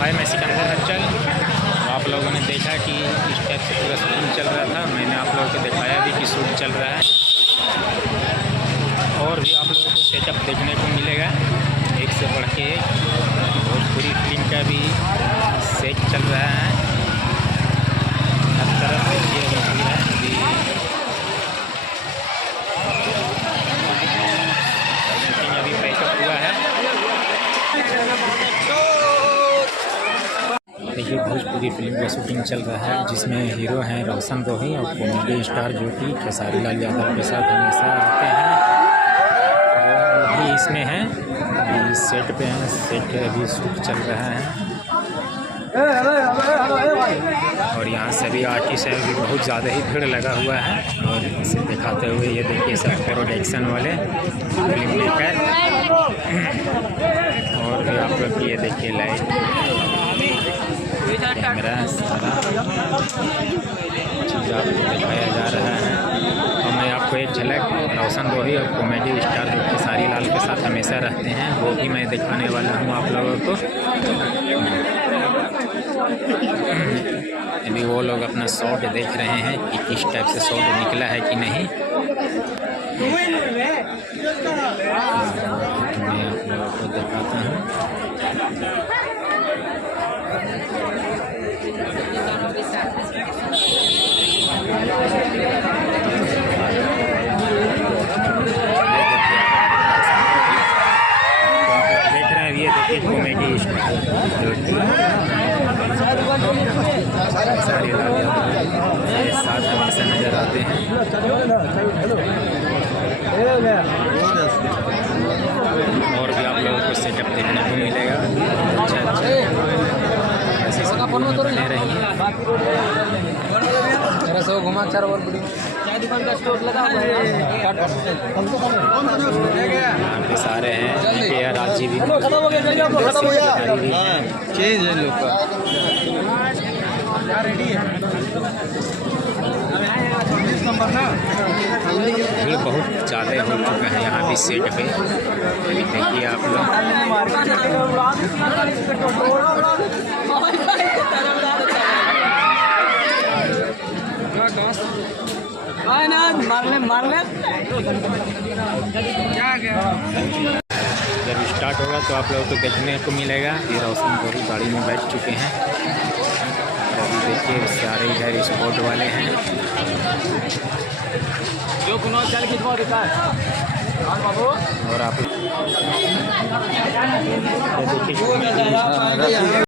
हाय, मैं सिकंदर हलचल। आप लोगों ने देखा कि इस टाइप से पूरा शूटिंग चल रहा था। मैंने आप लोगों को दिखाया भी कि शूट चल रहा है, और भी आप लोगों को सेटअप देखने को मिलेगा एक से बढ़ के एक। भोजपुरी फिल्म का भी सेट चल रहा है, हर तरफ देखिए अभी है अभी शूटिंग अभी पैकअप हुआ है। देखिए भोजपुरी फिल्म का शूटिंग चल रहा है, जिसमें हीरो हैं रोशन रोही और कॉमेडी स्टार जो कि खेसारी लाल यादव के साथ हमेशा आते हैं, वो भी इसमें हैं। अभी सेट पे हैं, सेट अभी शूट चल रहा है और यहाँ सभी आर्टिस्ट हैं। अभी बहुत ज़्यादा ही भीड़ लगा हुआ है और इसे दिखाते हुए ये देखिए सब प्रोडक्शन वाले फिल्म मेकर, और भी आप लोग ये देखिए लाइट कैमरा सारा चीज़ आपको दिखाया जा रहा है। और मैं आपको एक झलक रोशन रोही और कॉमेडी स्टार जो खेसारी लाल के साथ हमेशा रहते हैं वो भी मैं दिखाने वाला हूँ आप लोगों को। अभी वो लोग अपना शॉट देख रहे हैं कि किस टाइप से शॉट निकला है कि नहीं। मैं आप लोगों को दिखाता हूँ। देख रहे हैं ये देखिए कॉमेडी स्टार खेसारी लाल यादव के साथ हमेशा नजर आते हैं। और भी आप लोगों को सेटअप देखने को मिलेगा। अच्छा ऐसे बने रहिए। घुमा 4 और चाय दुकान का स्टोर लगा हुआ है। यहाँ पे सारे हैं राजीव चेंज है लोग का भीड़ बहुत ज़्यादा हो चुका है यहाँ भी सेट पे। अभी देखिए आप लोग जब स्टार्ट होगा तो आप लोगों को देखने को मिलेगा। ये रोशन रोही गाड़ी में बैठ चुके हैं। अभी देखिए सारे इधर स्पोर्ट वाले हैं जो चल खिंचवा देता है। और आप ये देखिए